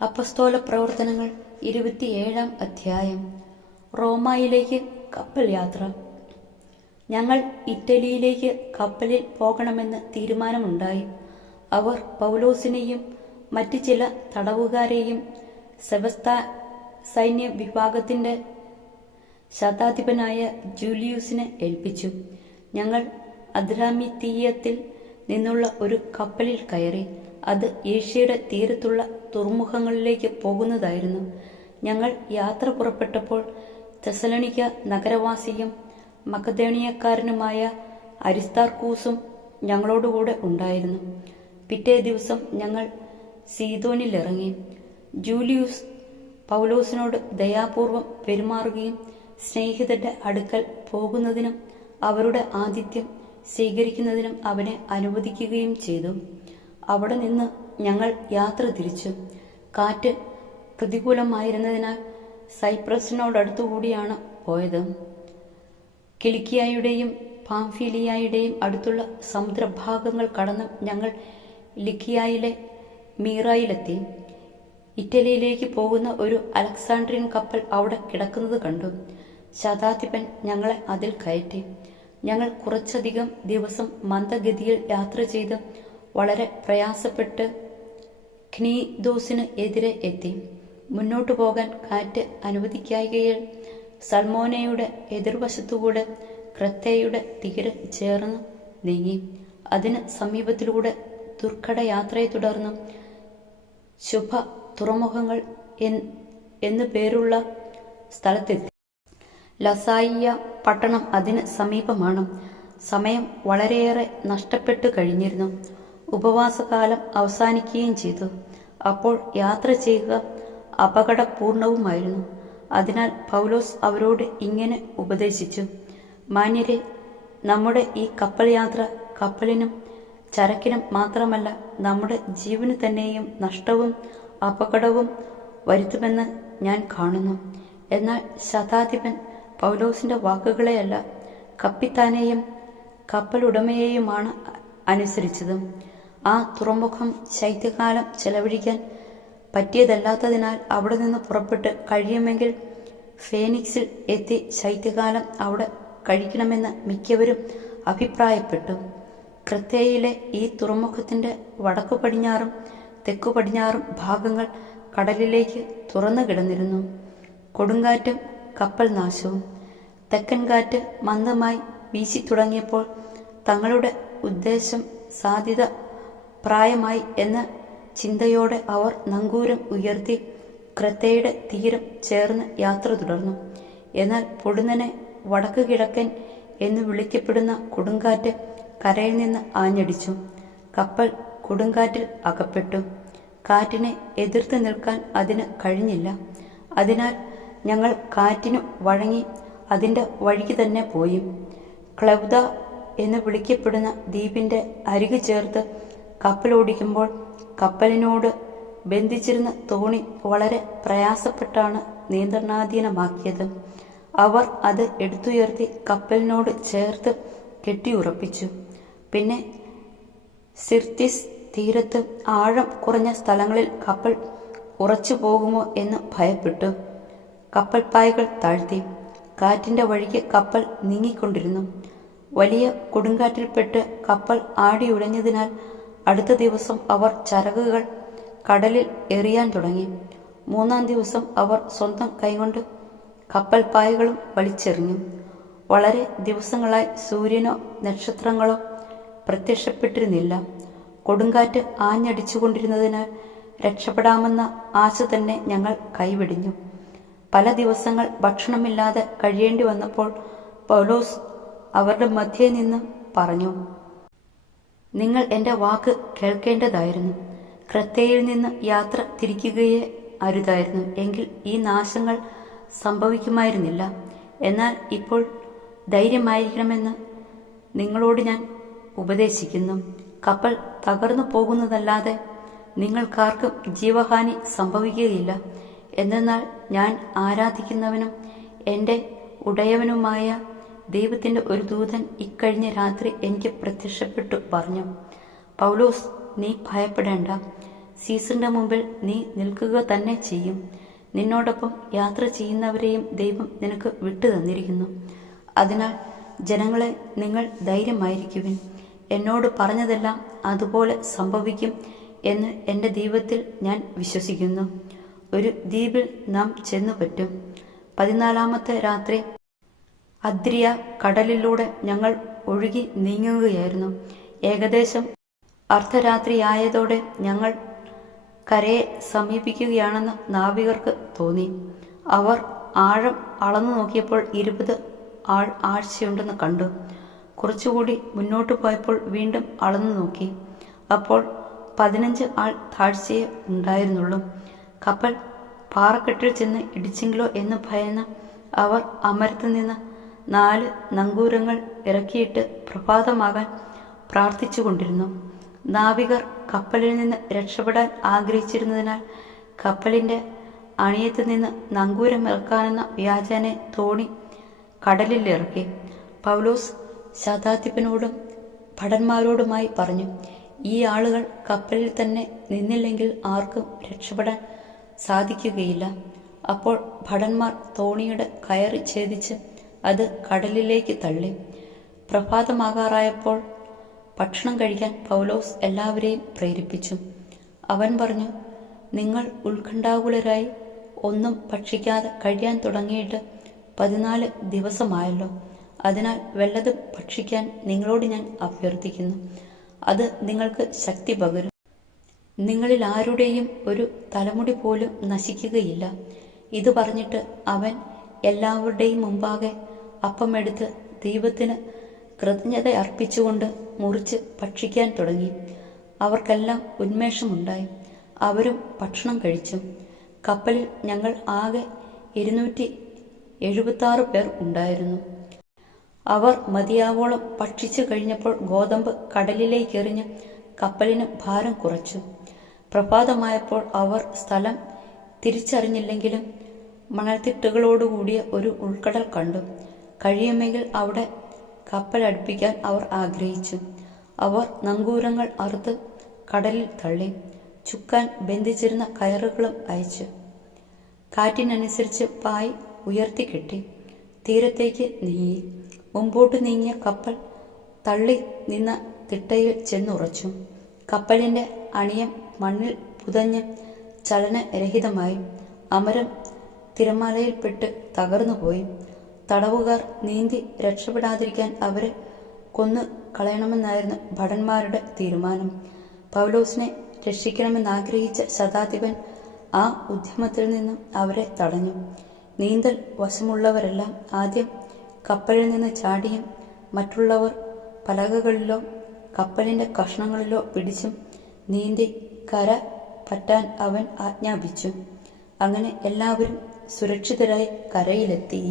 അപ്പസ്തോല പ്രവർത്തനങ്ങൾ 27-ാം അധ്യായം. റോമായിലേക്ക് കപ്പൽ യാത്ര. ഞങ്ങൾ ഇറ്റലിയിലേക്ക് കപ്പലിൽ പോകണമെന്ന് തീരുമാനമുണ്ടായി. അവർ പൗലോസിനെയും മറ്റ് ചില തടവുകാരെയും സെബസ്താ സൈന്യ വിഭാഗത്തിൻ്റെ ശതാധിപനായ ജൂലിയൂസിനെ ഏൽപ്പിച്ചു. ഞങ്ങൾ അദ്രാമിത്തീയത്തിൽ നിന്നുള്ള ഒരു കപ്പലിൽ കയറി. അത് ഏഷ്യയുടെ തീരത്തുള്ള തുറമുഖങ്ങളിലേക്ക് പോകുന്നതായിരുന്നു. ഞങ്ങൾ യാത്ര പുറപ്പെട്ടപ്പോൾ തെസലോനിക്ക നഗരവാസിയും മക്കദോനിയക്കാരനുമായ അരിസ്താർക്കൂസും ഞങ്ങളോടുകൂടെ ഉണ്ടായിരുന്നു. പിറ്റേ ദിവസം ഞങ്ങൾ സീദോനിലിറങ്ങി. ജൂലിയൂസ് പൗലോസിനോട് ദയാപൂർവം പെരുമാറുകയും സ്നേഹിതന്റെ അടുക്കൽ പോകുന്നതിനും അവരുടെ ആതിഥ്യം സ്വീകരിക്കുന്നതിനും അവനെ അനുവദിക്കുകയും ചെയ്തു. അവിടെ നിന്ന് ഞങ്ങൾ യാത്ര തിരിച്ചു. കാറ്റ് പ്രതികൂലമായിരുന്നതിനാൽ സൈപ്രസിനോടടുത്തുകൂടിയാണ് പോയത്. കിലിക്കിയായുടെയും പാംഫിലിയായുടെയും അടുത്തുള്ള സമുദ്രഭാഗങ്ങൾ കടന്ന് ഞങ്ങൾ ലിക്കിയായിലെ മീറായിലെത്തി. ഇറ്റലിയിലേക്ക് പോകുന്ന ഒരു അലക്സാണ്ട്രിയൻ കപ്പൽ അവിടെ കിടക്കുന്നത് കണ്ടു. ശതാധിപൻ ഞങ്ങളെ അതിൽ കയറ്റി. ഞങ്ങൾ കുറച്ചധികം ദിവസം മന്ദഗതിയിൽ യാത്ര ചെയ്ത് വളരെ പ്രയാസപ്പെട്ട് ക്നീദോസിന് എതിരെ എത്തി. മുന്നോട്ടു പോകാൻ കാറ്റ് അനുവദിക്കായികയിൽ സൽമോനയുടെ എതിർവശത്തുകൂടെ ക്രെത്തേയുടെ തീരെ ചേർന്ന് നീങ്ങി. അതിന് സമീപത്തിലൂടെ ദുർഘട യാത്രയെ തുടർന്ന് ശുഭ തുറമുഖങ്ങൾ എന്നു പേരുള്ള സ്ഥലത്തെത്തി. ലസായിയ പട്ടണം അതിന് സമീപമാണ്. സമയം വളരെയേറെ നഷ്ടപ്പെട്ടു കഴിഞ്ഞിരുന്നു. ഉപവാസകാലം അവസാനിക്കുകയും ചെയ്തു. അപ്പോൾ യാത്ര ചെയ്യുക അപകടപൂർണവുമായിരുന്നു. അതിനാൽ പൗലോസ് അവരോട് ഇങ്ങനെ ഉപദേശിച്ചു: മാന്യരെ, നമ്മുടെ ഈ കപ്പൽ യാത്ര കപ്പലിനും ചരക്കിനും മാത്രമല്ല, നമ്മുടെ ജീവന് തന്നെയും നഷ്ടവും അപകടവും വരുത്തുമെന്ന് ഞാൻ കാണുന്നു. എന്നാൽ ശതാധിപൻ പൗലോസിന്റെ വാക്കുകളെയല്ല, കപ്പിത്താനെയും കപ്പലുടമയെയുമാണ് അനുസരിച്ചത്. ആ തുറമുഖം ശൈത്യകാലം ചെലവഴിക്കാൻ പറ്റിയതല്ലാത്തതിനാൽ അവിടെ നിന്ന് പുറപ്പെട്ട് കഴിയുമെങ്കിൽ ഫേനിക്സിൽ എത്തി ശൈത്യകാലം അവിടെ കഴിക്കണമെന്ന് മിക്കവരും അഭിപ്രായപ്പെട്ടു. ക്രെത്തേയിലെ ഈ തുറമുഖത്തിന്റെ വടക്കു പടിഞ്ഞാറും തെക്കു പടിഞ്ഞാറും ഭാഗങ്ങൾ കടലിലേക്ക് തുറന്നു കിടന്നിരുന്നു. കൊടുങ്കാറ്റും കപ്പൽ നാശവും. തെക്കൻ കാറ്റ് മന്ദമായി വീശി തുടങ്ങിയപ്പോൾ തങ്ങളുടെ ഉദ്ദേശം സാധ്യത പ്രായമായി എന്ന ചിന്തയോടെ അവർ നങ്കൂരം ഉയർത്തി ക്രെത്തേയുടെ തീരം ചേർന്ന് യാത്ര തുടർന്നു. എന്നാൽ പൊടുന്നനെ വടക്ക് കിഴക്കൻ എന്ന് വിളിക്കപ്പെടുന്ന കൊടുങ്കാറ്റ് കരയിൽ നിന്ന് ആഞ്ഞടിച്ചു. കപ്പൽ കൊടുങ്കാറ്റിൽ അകപ്പെട്ടു. കാറ്റിനെ എതിർത്ത് നിൽക്കാൻ അതിന് കഴിഞ്ഞില്ല. അതിനാൽ ഞങ്ങൾ കാറ്റിനു വഴങ്ങി അതിൻ്റെ വഴിക്ക് തന്നെ പോയി. ക്ലൗദ എന്ന് വിളിക്കപ്പെടുന്ന ദ്വീപിന്റെ അരികു ചേർത്ത് കപ്പലോടിക്കുമ്പോൾ കപ്പലിനോട് ബന്ധിച്ചിരുന്ന തോണി വളരെ പ്രയാസപ്പെട്ടാണ് നിയന്ത്രണാധീനമാക്കിയത്. അവർ അത് എടുത്തുയർത്തി കപ്പലിനോട് ചേർത്ത് കെട്ടിയുറപ്പിച്ചു. പിന്നെ സിർത്തിസ് തീരത്ത് ആഴം കുറഞ്ഞ സ്ഥലങ്ങളിൽ കപ്പൽ ഉറച്ചു പോകുമോ എന്ന് ഭയപ്പെട്ടു. കപ്പൽപ്പായകൾ താഴ്ത്തി. കാറ്റിന്റെ വഴിക്ക് കപ്പൽ നീങ്ങിക്കൊണ്ടിരുന്നു. വലിയ കൊടുങ്കാറ്റിൽപ്പെട്ട് കപ്പൽ ആടിയുടഞ്ഞതിനാൽ അടുത്ത ദിവസം അവർ ചരകുകൾ കടലിൽ എറിയാൻ തുടങ്ങി. 3-ാം ദിവസം അവർ സ്വന്തം കൈകൊണ്ട് കപ്പൽ പായകളും വലിച്ചെറിഞ്ഞു. വളരെ ദിവസങ്ങളായി സൂര്യനോ നക്ഷത്രങ്ങളോ പ്രത്യക്ഷപ്പെട്ടിരുന്നില്ല. കൊടുങ്കാറ്റ് ആഞ്ഞടിച്ചുകൊണ്ടിരുന്നതിനാൽ രക്ഷപ്പെടാമെന്ന ആശ തന്നെ ഞങ്ങൾ കൈവെടിഞ്ഞു. പല ദിവസങ്ങൾ ഭക്ഷണമില്ലാതെ കഴിയേണ്ടി വന്നപ്പോൾ പൗലോസ് അവരുടെ മധ്യേ നിന്ന് പറഞ്ഞു: നിങ്ങൾ എൻ്റെ വാക്ക് കേൾക്കേണ്ടതായിരുന്നു. ക്രെത്തേയിൽ നിന്ന് യാത്ര തിരിക്കുകയേ അരുതായിരുന്നു. എങ്കിൽ ഈ നാശങ്ങൾ സംഭവിക്കുമായിരുന്നില്ല. എന്നാൽ ഇപ്പോൾ ധൈര്യമായിരിക്കണമെന്ന് നിങ്ങളോട് ഞാൻ ഉപദേശിക്കുന്നു. കപ്പൽ തകർന്നു പോകുന്നതല്ലാതെ നിങ്ങൾക്കാർക്കും ജീവഹാനി സംഭവിക്കുകയില്ല. എന്തെന്നാൽ ഞാൻ ആരാധിക്കുന്നവനും എൻ്റെ ഉടയവനുമായ ദൈവത്തിൻ്റെ ഒരു ദൂതൻ ഇക്കഴിഞ്ഞ രാത്രി എനിക്ക് പ്രത്യക്ഷപ്പെട്ടു പറഞ്ഞു: പൗലോസ്, നീ ഭയപ്പെടേണ്ട. സീസറിന്റെ മുമ്പിൽ നീ നിൽക്കുക തന്നെ ചെയ്യും. നിന്നോടൊപ്പം യാത്ര ചെയ്യുന്നവരെയും ദൈവം നിനക്ക് വിട്ടു തന്നിരിക്കുന്നു. അതിനാൽ ജനങ്ങളെ, നിങ്ങൾ ധൈര്യമായിരിക്കുവിൻ. എന്നോട് പറഞ്ഞതെല്ലാം അതുപോലെ സംഭവിക്കും എന്ന് എൻ്റെ ദൈവത്തിൽ ഞാൻ വിശ്വസിക്കുന്നു. ഒരു ദ്വീപിൽ നാം ചെന്നുപറ്റും. 14-ാമത്തെ രാത്രി അദ്രിയ കടലിലൂടെ ഞങ്ങൾ ഒഴുകി നീങ്ങുകയായിരുന്നു. ഏകദേശം അർദ്ധരാത്രിയായതോടെ ഞങ്ങൾ കരയെ സമീപിക്കുകയാണെന്ന് നാവികർക്ക് തോന്നി. അവർ ആഴം അളന്നു നോക്കിയപ്പോൾ 20 ആൾ ആഴ്ചയുണ്ടെന്ന് കണ്ടു. കുറച്ചുകൂടി മുന്നോട്ട് പോയപ്പോൾ വീണ്ടും അളന്നു നോക്കി. അപ്പോൾ 15 ആൾ താഴ്ചയെ ഉണ്ടായിരുന്നുള്ളൂ. കപ്പൽ പാറക്കെട്ടിൽ ചെന്ന് ഇടിച്ചെങ്കിലോ എന്ന് ഭയന്ന് അവർ അമരത്ത് നിന്ന് 4 നങ്കൂരങ്ങൾ ഇറക്കിയിട്ട് പ്രഭാതമാകാൻ പ്രാർത്ഥിച്ചുകൊണ്ടിരുന്നു. നാവികർ കപ്പലിൽ നിന്ന് രക്ഷപ്പെടാൻ ആഗ്രഹിച്ചിരുന്നതിനാൽ കപ്പലിന്റെ അണിയത്ത് നിന്ന് നങ്കൂരം ഇറക്കാനെന്ന വ്യാജേന തോണി കടലിൽ ഇറക്കി. പൗലോസ് ശതാധിപനോടും ഭടന്മാരോടുമായി പറഞ്ഞു, ഈ ആളുകൾ കപ്പലിൽ തന്നെ നിന്നില്ലെങ്കിൽ ആർക്കും രക്ഷപ്പെടാൻ സാധിക്കുകയില്ല. അപ്പോൾ ഭടന്മാർ തോണിയുടെ കയറി ഛേദിച്ച് അത് കടലിലേക്ക് തള്ളി. പ്രഭാതമാകാറായപ്പോൾ ഭക്ഷണം കഴിക്കാൻ പൗലോസ് എല്ലാവരെയും പ്രേരിപ്പിച്ചു. അവൻ പറഞ്ഞു, നിങ്ങൾ ഉത്കണ്ഠാകുലരായി ഒന്നും ഭക്ഷിക്കാതെ കഴിയാൻ തുടങ്ങിയിട്ട് 14 ദിവസമായല്ലോ. അതിനാൽ വല്ലതും ഭക്ഷിക്കാൻ നിങ്ങളോട് ഞാൻ അഭ്യർത്ഥിക്കുന്നു. അത് നിങ്ങൾക്ക് ശക്തി പകരും. നിങ്ങളിൽ ആരുടെയും ഒരു തലമുടി പോലും നശിക്കുകയില്ല. ഇത് പറഞ്ഞിട്ട് അവൻ എല്ലാവരുടെയും മുമ്പാകെ അപ്പമെടുത്ത് ദൈവത്തിന് കൃതജ്ഞത അർപ്പിച്ചുകൊണ്ട് മുറിച്ച് ഭക്ഷിക്കാൻ തുടങ്ങി. അവർക്കെല്ലാം ഉന്മേഷമുണ്ടായി. അവരും ഭക്ഷണം കഴിച്ചു. കപ്പലിൽ ഞങ്ങൾ ആകെ 276 പേർ ഉണ്ടായിരുന്നു. അവർ മതിയാവോളം ഭക്ഷിച്ചു കഴിഞ്ഞപ്പോൾ ഗോതമ്പ് കടലിലേക്കെറിഞ്ഞ് കപ്പലിന് ഭാരം കുറച്ചു. പ്രഭാതമായപ്പോൾ അവർ സ്ഥലം തിരിച്ചറിഞ്ഞില്ലെങ്കിലും മണൽത്തിട്ടുകളോടുകൂടിയ ഒരു ഉൾക്കടൽ കണ്ടു. കഴിയുമെങ്കിൽ അവിടെ കപ്പൽ അടുപ്പിക്കാൻ അവർ ആഗ്രഹിച്ചു. അവർ നങ്കൂരങ്ങൾ അറുത്ത് കടലിൽ തള്ളി. ചുക്കാൻ ബന്ധിച്ചിരുന്ന കയറുകളും അയച്ചു. കാറ്റിനനുസരിച്ച് പായ് ഉയർത്തിക്കെട്ടി തീരത്തേക്ക് നീങ്ങി. മുമ്പോട്ട് നീങ്ങിയ കപ്പൽ തള്ളി നിന്ന തിട്ടയിൽ ചെന്നുറച്ചു. കപ്പലിന്റെ അണിയം മണ്ണിൽ പുതഞ്ഞ് ചലനരഹിതമായി. അമരം തിരമാലയിൽപ്പെട്ട് തകർന്നുപോയി. തടവുകാർ നീന്തി രക്ഷപ്പെടാതിരിക്കാൻ അവരെ കൊന്നു കളയണമെന്നായിരുന്നു ഭടന്മാരുടെ തീരുമാനം. പൗലോസിനെ രക്ഷിക്കണമെന്നാഗ്രഹിച്ച ശതാധിപൻ ആ ഉദ്യമത്തിൽ നിന്നും അവരെ തടഞ്ഞു. നീന്തൽ വശമുള്ളവരെല്ലാം ആദ്യം കപ്പലിൽ നിന്ന് ചാടിയും മറ്റുള്ളവർ പലകകളിലോ കപ്പലിന്റെ കഷ്ണങ്ങളിലോ പിടിച്ചും നീന്തി കര പറ്റാൻ അവൻ ആജ്ഞാപിച്ചു. അങ്ങനെ എല്ലാവരും സുരക്ഷിതരായി കരയിലെത്തി.